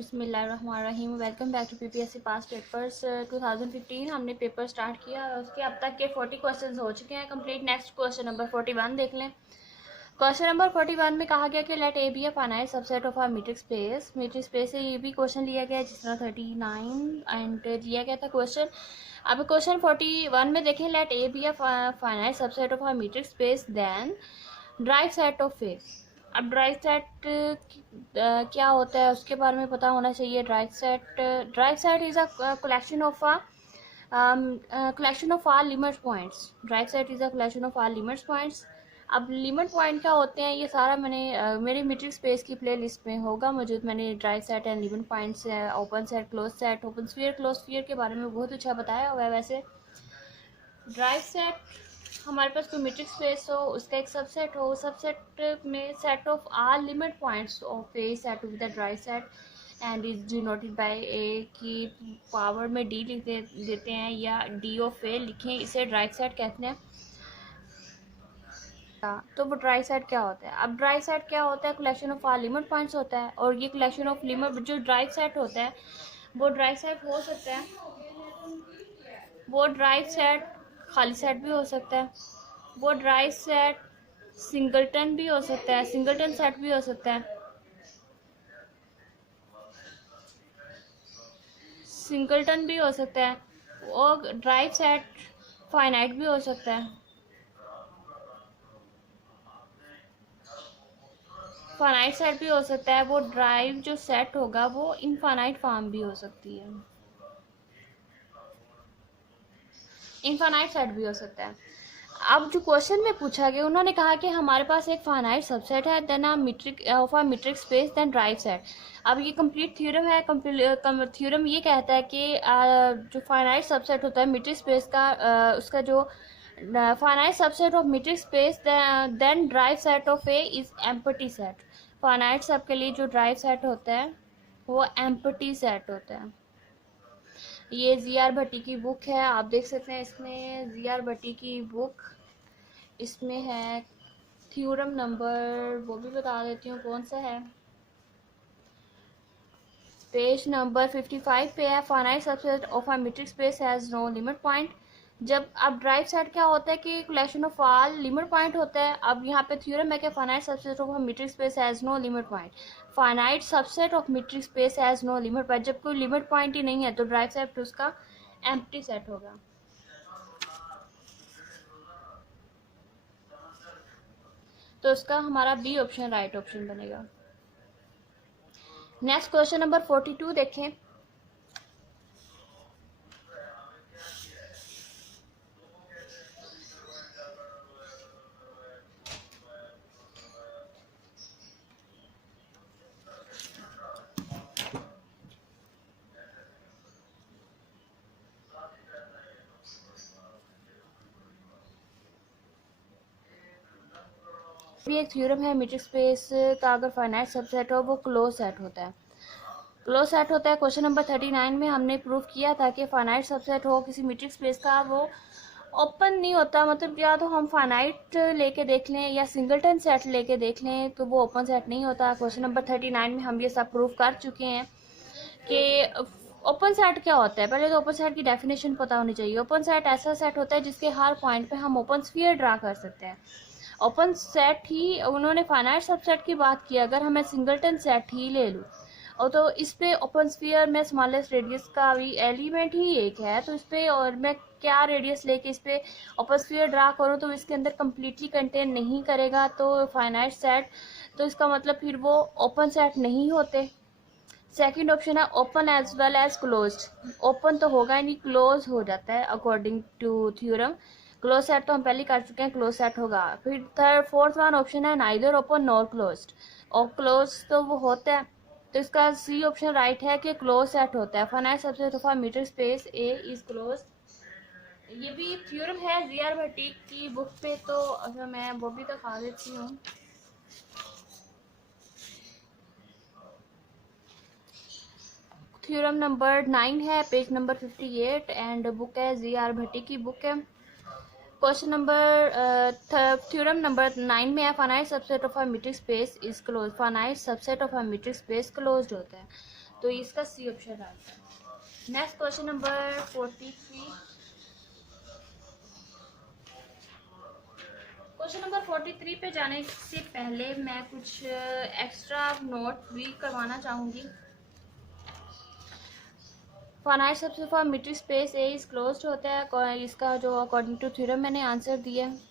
बिस्मिल्लाहिर्रहमानिर्रहीम। Welcome back to PPSC pass papers 2015। हमने paper start किया और उसके अब तक के 40 क्वेश्चंस हो चुके हैं कंप्लीट। नेक्स्ट क्वेश्चन नंबर 41 देख लें। क्वेश्चन नंबर 41 में कहा गया कि let A be a finite subset of R metric space. Metric space से ये भी क्वेश्चन लिया गया जिस तरह 39 एंड लिया गया था क्वेश्चन। अब क्वेश्चन 41 में देखें, let A be a finite subset of R metric space then derived set of A. अब ड्राइव सेट क्या होता है उसके बारे में पता होना चाहिए। Derived set is a collection of are limit points. Derived set is a collection of are limit points. अब लिमिट पॉइंट क्या होते हैं ये सारा मैंने मेरी मीट्रिक स्पेस की प्ले लिस्ट में होगा मौजूद। मैंने derived set and limit points, open set, close set, open sphere, close sphere के बारे में बहुत अच्छा बताया हुआ है। वैसे ड्राइव सेट हमारे पास कोई मीट्रिक स्पेस हो, उसका एक सबसेट हो, सबसेट में set of are limit points of A set with the derived set and is denoted by A की पावर में डी लिख देते हैं या डी ऑफ ए लिखें, इसे ड्राइव सेट कहते हैं। तो वो ड्राइव सेट क्या होता है? अब ड्राइव सेट क्या होता है? Collection of are limit points होता है। और ये कलेक्शन ऑफ लिमिट जो ड्राइव सेट होता है वो ड्राइव सेट हो सकता है, वो ड्राइव सेट खाली सेट भी हो सकता है, वो ड्राइव सेट सिंगलटन भी हो सकता है, सिंगलटन सेट भी हो सकता है, सिंगलटन भी हो सकता है, और ड्राइव सेट फाइनाइट भी हो सकता है, फाइनाइट सेट भी हो सकता है। वो ड्राइव जो सेट होगा वो इनफाइनाइट फॉर्म भी हो सकती है, इनफाइनाइट सेट भी हो सकता है। अब जो क्वेश्चन में पूछा गया, उन्होंने कहा कि हमारे पास एक फाइनाइट सबसेट है then a metric of a metric space then derived set. अब ये कंप्लीट थ्योरम है। थ्योरम ये कहता है कि जो फाइनाइट सबसेट होता है मीट्रिक स्पेस का, उसका जो finite subset of metric space then derived set of A is empty set. Finite सब के लिए जो ड्राइव सेट होता है वो एम्प्टी सेट होता है। ये जी.आर. भट्टी की बुक है, आप देख सकते हैं इसमें जी.आर. भट्टी की बुक। इसमें है थ्योरम नंबर, वो भी बता देती हूँ कौन सा है, पेज नंबर 55 पे है। Finite subset of a metric space has no limit point. जब अब ड्राइव सेट क्या होता है कि collection of all limit point होता है। अब यहाँ पे थ्योरम है कि finite subset of a metric space has no limit point. Finite subset of metric space has no limit point. जब कोई लिमिट पॉइंट ही नहीं है तो ड्राइव सेट उसका एम्प्टी सेट होगा। तो इसका हमारा बी ऑप्शन राइट ऑप्शन बनेगा। नेक्स्ट क्वेश्चन नंबर 42 देखें। भी एक थ्योरम है मीट्रिक स्पेस का अगर फाइनाइट सबसेट हो वो क्लोज सेट होता है, क्लोज सेट होता है। क्वेश्चन नंबर 39 में हमने प्रूव किया था कि फाइनाइट सबसेट हो किसी मीट्रिक स्पेस का वो ओपन नहीं होता। मतलब या तो हम फाइनाइट लेके देख लें या सिंगलटन सेट लेके देख लें तो वो ओपन सेट नहीं होता। क्वेश्चन नंबर 39 में हम ये सब प्रूव कर चुके हैं कि ओपन सेट क्या होता है। पहले तो ओपन सेट की डेफिनेशन पता होनी चाहिए। ओपन सेट ऐसा सेट होता है जिसके हर पॉइंट पे हम ओपन स्फीयर ड्रा कर सकते हैं। ओपन सेट ही, उन्होंने फाइनाइट सबसेट की बात की, अगर हमें सिंगलटन सेट ही ले लूँ और तो इस पे ओपन स्फीयर में स्मॉलेस्ट रेडियस का भी एलिमेंट ही एक है, तो इस पे और मैं क्या रेडियस लेके इस पे ओपन स्फीयर ड्रा करूँ तो इसके अंदर कम्प्लीटली कंटेन नहीं करेगा तो फाइनाइट सेट, तो इसका मतलब फिर वो ओपन सेट नहीं होते। सेकंड ऑप्शन है open as well as closed. Open तो होगा ही नहीं, क्लोज हो जाता है according to theorem. Close set तो हम पहले कर चुके हैं, क्लोज सेट होगा। फिर फोर्थ वन ऑप्शन है नाइदर ओपन नॉर क्लोज्ड, और क्लोज तो वो होता है, तो इसका सी ऑप्शन राइट है कि क्लोज सेट होता है। Finite subset of a metric space A is close. ये भी थ्योरम है जी.आर. भट्टी की बुक पे, तो मैं वो भी दिखा देती हूँ। थ्योरम नंबर 9 है, पेज नंबर 58 एंड बुक है जी.आर. भट्टी की बुक है। क्वेश्चन नंबर थ्योरम नंबर 9 में है finite subset of a metric space is close. Finite subset of a metric space closed होता है। तो इसका सी ऑप्शन आता है। Next question number 43। Question number 43 पे जाने से पहले मैं कुछ एक्स्ट्रा नोट भी करवाना चाहूँगी। फाइनाइट सबसे for metric space A is closed होता है, इसका जो अकॉर्डिंग टू थ्योरम मैंने आंसर दिया है।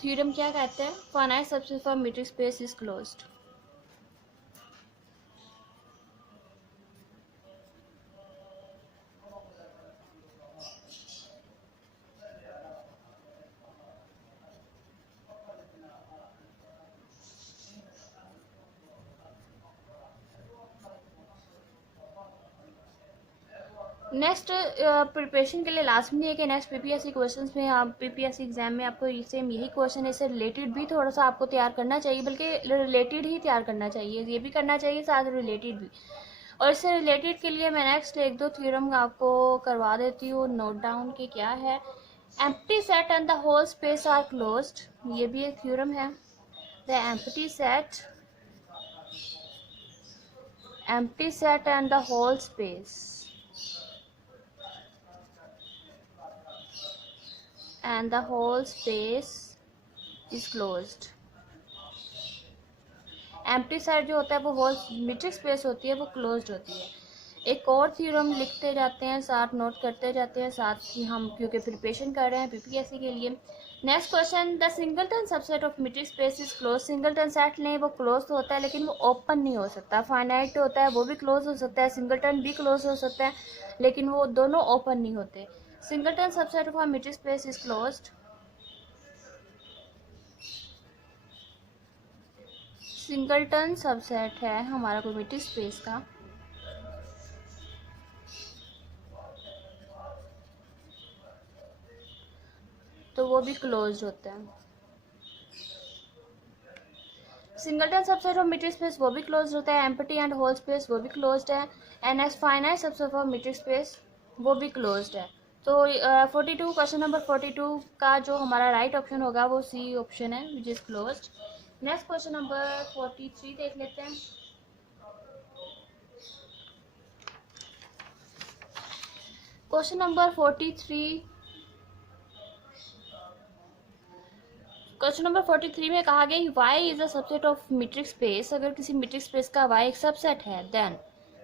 थ्योरम क्या कहते हैं? फाइनाइट सबसे for metric space is closed. Next preparation के लिए लास्ट में नहीं है कि नेक्स्ट पीपीएससी क्वेश्चंस में आप पीपीएससी एग्जाम में आपको सेम यही क्वेश्चन है, इससे रिलेटेड भी थोड़ा सा आपको तैयार करना चाहिए, बल्कि रिलेटेड ही तैयार करना चाहिए, ये भी करना चाहिए साथ रिलेटेड भी। और इससे रिलेटेड के लिए मैं नेक्स्ट एक दो थ्योरम आपको करवा देती हूँ, नोट डाउन की क्या है। Empty set and the whole space are closed, ये भी एक थ्योरम है। The empty set and the whole space and the whole space is closed। Empty set जो होता है वो होल मीट्रिक स्पेस होती है, वो क्लोज्ड होती है। एक और थ्योरम लिखते जाते हैं, साथ नोट करते जाते हैं, साथ ही हम क्योंकि प्रिपरेशन कर रहे हैं पीपीएससी के लिए। Next question, the singleton subset of metric space is close. Singleton set नहीं, वो क्लोज होता है लेकिन वो ओपन नहीं हो सकता। फाइनाइट होता है वो भी क्लोज हो सकता है, सिंगलटन भी क्लोज हो सकता है, लेकिन वो दोनों ओपन नहीं होते। Singleton subset of a metric space is closed. Singleton subset है हमारा कोई मीट्रिक स्पेस का, तो वो भी क्लोज्ड होता है। Singleton subset of metric space वो भी क्लोज्ड होता है। एम्प्टी एंड होल स्पेस वो भी क्लोज्ड है। And S finite subset of metric space वो भी क्लोज्ड है। तो 42 क्वेश्चन नंबर 42 का जो हमारा राइट ऑप्शन होगा वो सी ऑप्शन है, which is closed. Next question number 43 देख लेते हैं। क्वेश्चन नंबर 43, क्वेश्चन नंबर 43 में कहा गया y is a subset of metric space. अगर किसी मीट्रिक स्पेस का y एक सबसेट है,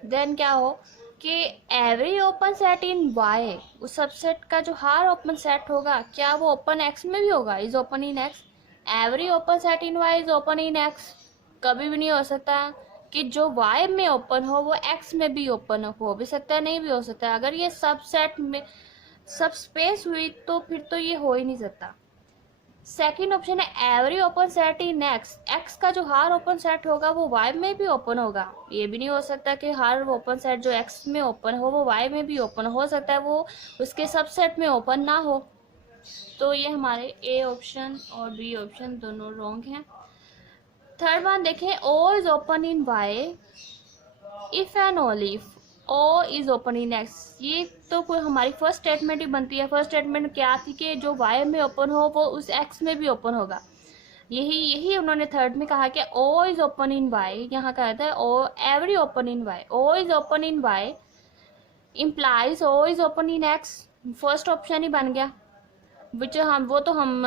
देन क्या हो कि एवरी ओपन सेट इन y, उस सबसेट का जो हर ओपन सेट होगा क्या वो ओपन x में भी होगा, is open in x। Every open set in y is open in x। कभी भी नहीं हो सकता कि जो y में ओपन हो वो x में भी ओपन हो भी सकता है, नहीं भी हो सकता। अगर ये सबसेट में सब स्पेस हुई तो फिर तो ये हो ही नहीं सकता। सेकेंड ऑप्शन है एवरी ओपन सेट इन एक्स। एक्स का जो हर ओपन सेट होगा वो वाई में भी ओपन होगा। ये भी नहीं हो सकता कि हर ओपन सेट जो एक्स में ओपन हो वो वाई में भी ओपन हो सकता है, वो उसके सबसेट में ओपन ना हो। तो ये हमारे ए ऑप्शन और बी ऑप्शन दोनों रॉन्ग हैं। थर्ड वन देखें, O is open in Y if and only if O is open in X. ये तो कोई हमारी फर्स्ट स्टेटमेंट ही बनती है। फर्स्ट स्टेटमेंट क्या थी कि जो वाई में ओपन हो वो उस एक्स में भी ओपन होगा। यही उन्होंने थर्ड में कहा कि O is open in Y. यहाँ कहता है O every open in Y, O is open in Y implies O is open in X. First option ही बन गया, विच वो तो हम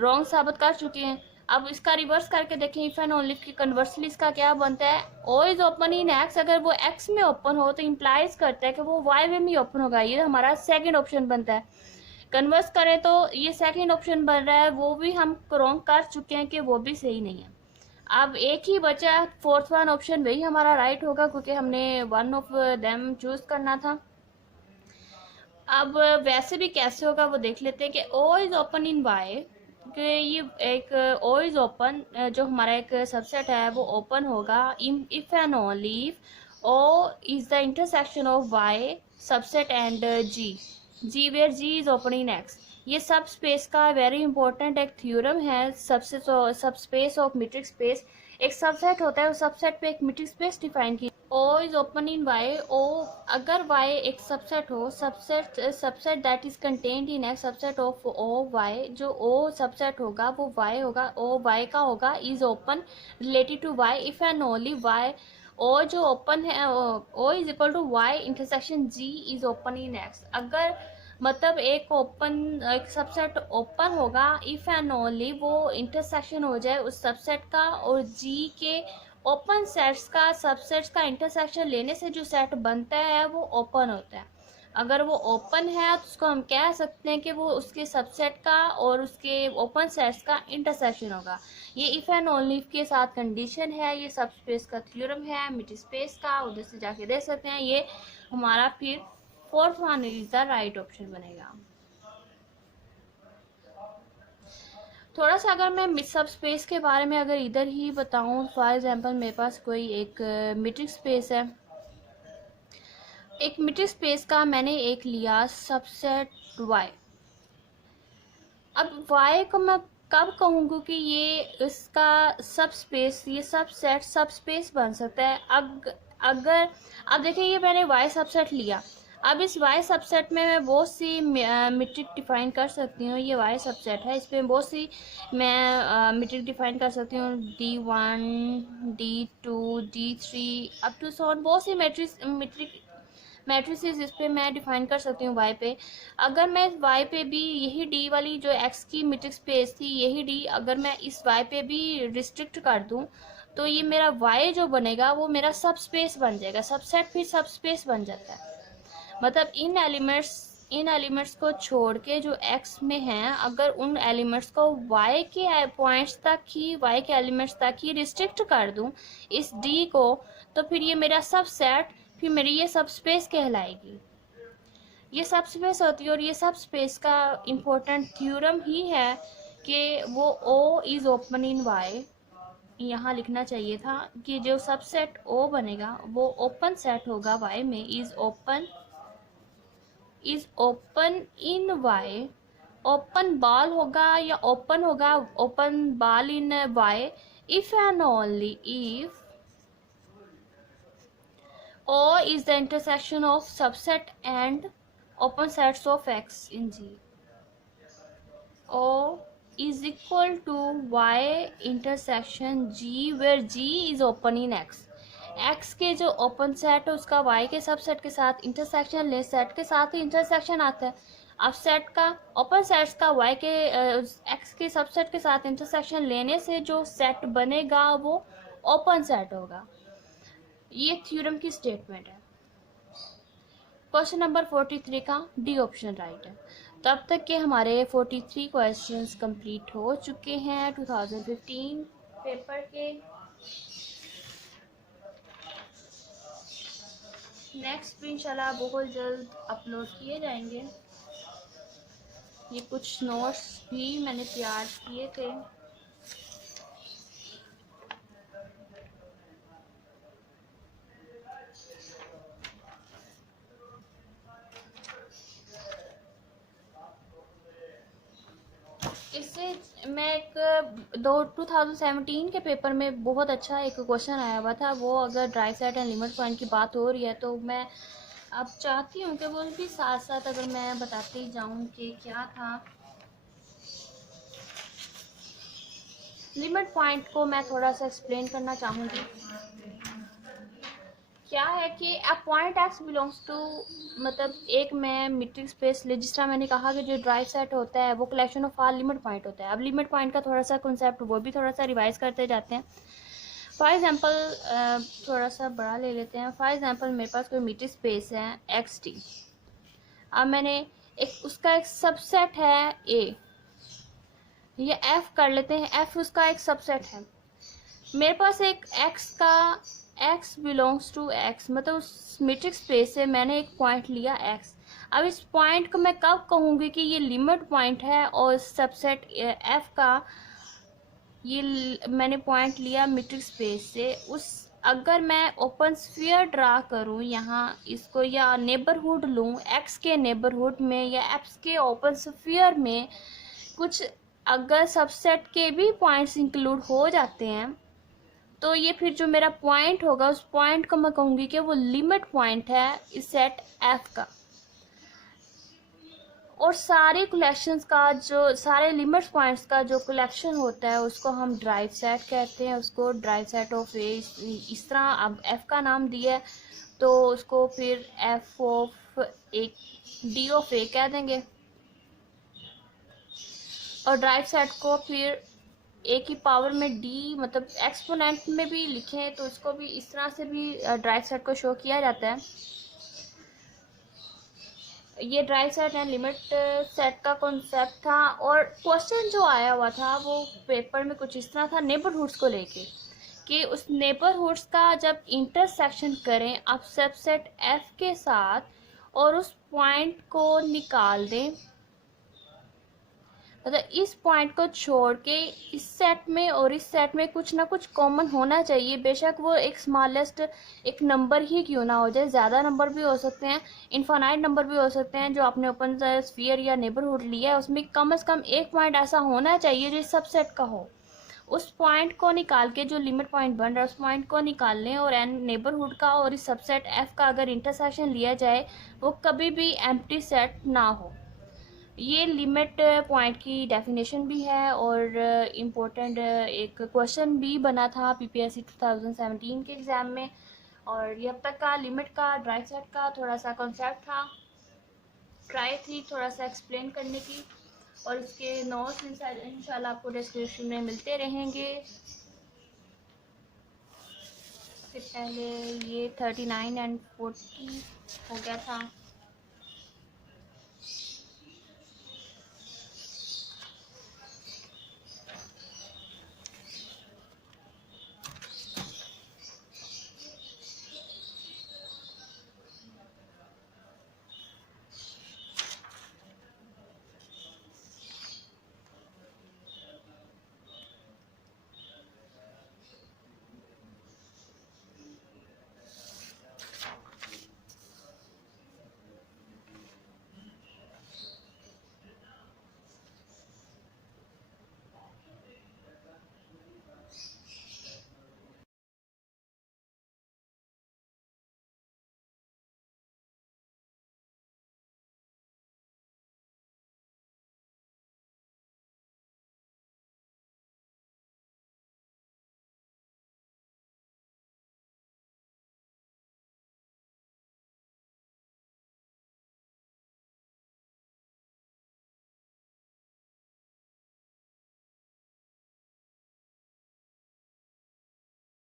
रॉन्ग साबित कर चुके हैं। अब इसका रिवर्स करके देखें, इफ एंड ओनली की कन्वर्सली इसका क्या बनता है, O is open in X. अगर वो एक्स में ओपन हो तो इम्प्लाइज करता है कि वो वाई में भी ओपन होगा। ये हमारा सेकंड ऑप्शन बनता है। कन्वर्स करें तो ये सेकंड ऑप्शन बन रहा है, वो भी हम रॉन्ग कर चुके हैं कि वो भी सही नहीं है। अब एक ही बचा, फोर्थ वन ऑप्शन वही हमारा राइट होगा क्योंकि हमने वन ऑफ देम चूज करना था। अब वैसे भी कैसे होगा वो देख लेते हैं कि O is open in Y, कि ये एक ओ इज ओपन जो हमारा एक सबसेट है वो ओपन होगा if and only if O is the intersection of Y subset and G where G is open in X. ये सब स्पेस का वेरी इंपॉर्टेंट एक थ्योरम है। सब स्पेस ऑफ मीट्रिक स्पेस एक सबसेट होता है, उस सबसेट पे एक मीट्रिक स्पेस डिफाइन की O is open in Y, O अगर वाई एक सबसेट हो, subset that is contained in X, subset of O Y, जो ओ सबसेट होगा वो वाई होगा, ओ वाई का होगा, is open related to Y if and only Y, O जो ओपन है, O is equal to Y intersection G is open in X. अगर मतलब एक सबसेट ओपन होगा इफ एंड ओनली वो इंटरसेक्शन हो जाए उस सबसेट का और जी के ओपन सेट्स का, सबसेट्स का इंटरसेक्शन लेने से जो सेट बनता है वो ओपन होता है। अगर वो ओपन है तो उसको हम कह सकते हैं कि वो उसके सबसेट का और उसके ओपन सेट्स का इंटरसेक्शन होगा। ये इफ एंड ओनली के साथ कंडीशन है, ये सब स्पेस का थ्योरम है मिड स्पेस का, उधर से जाके देख सकते हैं। ये हमारा फिर fourth one is the right option बनेगा। थोड़ा सा अगर मैं सब स्पेस के बारे में अगर इधर ही बताऊं, फॉर एग्जांपल मेरे पास कोई एक मीट्रिक स्पेस है, एक मीट्रिक स्पेस का मैंने एक लिया सबसेट y। अब y को मैं कब कहूँगी कि ये इसका सब स्पेस, ये सबसेट सब स्पेस बन सकता है। अगर अब देखिए ये मैंने y सबसेट लिया, अब इस y सबसेट में मैं बहुत सी मीट्रिक डिफाइन कर सकती हूँ। ये y सबसेट है, इस पर बहुत सी मैं मीट्रिक डिफाइन कर सकती हूँ, D1 D2 D3 up to so on, बहुत सी मीट्रिक मैट्रिसेस इस पे मैं डिफाइन कर सकती हूँ y पे। अगर मैं y पे भी यही d वाली जो x की मीट्रिक स्पेस थी, यही d अगर मैं इस y पे भी रिस्ट्रिक्ट कर दूँ तो ये मेरा y जो बनेगा वो मेरा सब स्पेस बन जाएगा। सबसेट फिर सब स्पेस बन जाता है। मतलब इन एलिमेंट्स को छोड़ के जो x में हैं, अगर उन एलिमेंट्स को y के पॉइंट्स तक ही, y के एलिमेंट्स तक ही रिस्ट्रिक्ट कर दूं इस d को, तो फिर ये मेरा सबसेट, फिर मेरी ये सब स्पेस कहलाएगी। ये सब स्पेस होती है और ये सब स्पेस का इम्पोर्टेंट थ्योरम ही है कि वो O is open in y। यहाँ लिखना चाहिए था कि जो सबसेट O बनेगा वो ओपन सेट होगा y में, is open in y। Open ball होगा या ओपन होगा, open ball in y if and only if O is the intersection of subset and open sets of X in G. O is equal to Y intersection G where G is open in X. X के जो open set है उसका Y के subset के साथ intersection ले, set के साथ ही इंटरसेक्शन आता है। अब सेट का, ओपन सेट्स का Y के X के सबसेट के साथ इंटरसेक्शन लेने से जो सेट बनेगा वो ओपन सेट होगा। ये थ्योरम की स्टेटमेंट है। क्वेश्चन नंबर 43 का डी ऑप्शन राइट है। तब तक के हमारे 43 क्वेश्चंस कंप्लीट हो चुके हैं 2015 पेपर के। नेक्स्ट भी इंशाल्लाह बहुत जल्द अपलोड किए जाएंगे। ये कुछ नोट्स भी मैंने तैयार किए थे। इससे मैं एक 2017 के पेपर में बहुत अच्छा एक क्वेश्चन आया हुआ था, वो अगर dry set and limit point की बात हो रही है तो मैं अब चाहती हूँ कि वो भी साथ साथ अगर मैं बताते ही जाऊँ कि क्या था। लिमिट पॉइंट को मैं थोड़ा सा एक्सप्लेन करना चाहूँगी। क्या है कि a point X belongs to, मतलब एक मैं मीट्रिक स्पेस ले, जिस तरह मैंने कहा कि जो ड्राइव सेट होता है वो collection of all limit point होता है। अब लिमिट पॉइंट का थोड़ा सा कॉन्सेप्ट वो भी थोड़ा सा रिवाइज करते जाते हैं। फॉर एग्जांपल थोड़ा सा बड़ा ले लेते हैं। फॉर एग्जांपल मेरे पास कोई मीट्रिक स्पेस है एक्स टी। अब मैंने एक उसका एक सबसेट है ए, ये एफ कर लेते हैं, एफ उसका एक सबसेट है। मेरे पास एक एक्स का, x बिलोंग्स टू x, मतलब उस मीट्रिक स्पेस से मैंने एक पॉइंट लिया x। अब इस पॉइंट को मैं कब कहूँगी कि ये लिमिट पॉइंट है और सबसेट f का ये मैंने पॉइंट लिया मीट्रिक स्पेस से, उस अगर मैं ओपन स्फीयर ड्रा करूँ यहाँ इसको, या नेबरहुड लूँ x के नेबरहुड में या x के ओपन स्फीयर में कुछ अगर सबसेट के भी पॉइंट्स इंक्लूड हो जाते हैं तो ये फिर जो मेरा पॉइंट होगा उस पॉइंट को मैं कहूँगी कि वो लिमिट पॉइंट है इस सेट एफ का। और सारे कलेक्शंस का जो सारे लिमिट पॉइंट्स का जो कलेक्शन होता है उसको हम ड्राइव सेट कहते हैं। उसको ड्राइव सेट ऑफ ए इस तरह अब एफ का नाम दिया है तो उसको फिर F of A D of A कह देंगे। और ड्राइव सेट को फिर ए की पावर में डी मतलब एक्सपोनेंट में भी लिखें तो इसको भी इस तरह से भी ड्राइव सेट को शो किया जाता है। ये drive set and limit set का कॉन्सेप्ट था। और क्वेश्चन जो आया हुआ था वो पेपर में कुछ इस तरह था नेबरहुड्स को लेके कि उस नेबरहुड्स का जब इंटरसेक्शन करें आप सबसेट एफ के साथ और उस पॉइंट को निकाल दें, मतलब इस पॉइंट को छोड़ के इस सेट में और इस सेट में कुछ ना कुछ कॉमन होना चाहिए। बेशक वो एक स्मॉलेस्ट एक नंबर ही क्यों ना हो जाए, ज़्यादा नंबर भी हो सकते हैं, इनफाइनाइट नंबर भी हो सकते हैं। जो आपने ओपन स्फीयर या नेबरहुड लिया है उसमें कम से कम एक पॉइंट ऐसा होना चाहिए जो इस सबसेट का हो। उस पॉइंट को निकाल के जो लिमिट पॉइंट बन रहा है उस पॉइंट को निकाल लें और एन नेबरहुड का और इस सबसेट एफ का अगर इंटरसेक्शन लिया जाए वो कभी भी एम्प्टी सेट ना हो। ये लिमिट पॉइंट की डेफिनेशन भी है और इम्पोर्टेंट एक क्वेश्चन भी बना था पीपीएससी 2017 के एग्ज़ाम में। और ये अब तक का लिमिट का ड्राइव सेट का थोड़ा सा कॉन्सेप्ट था, ट्राई थी थोड़ा सा एक्सप्लेन करने की। और इसके नोट्स इंशाल्लाह आपको डिस्क्रिप्शन में मिलते रहेंगे। इससे पहले ये 39 एंड 40 हो गया था।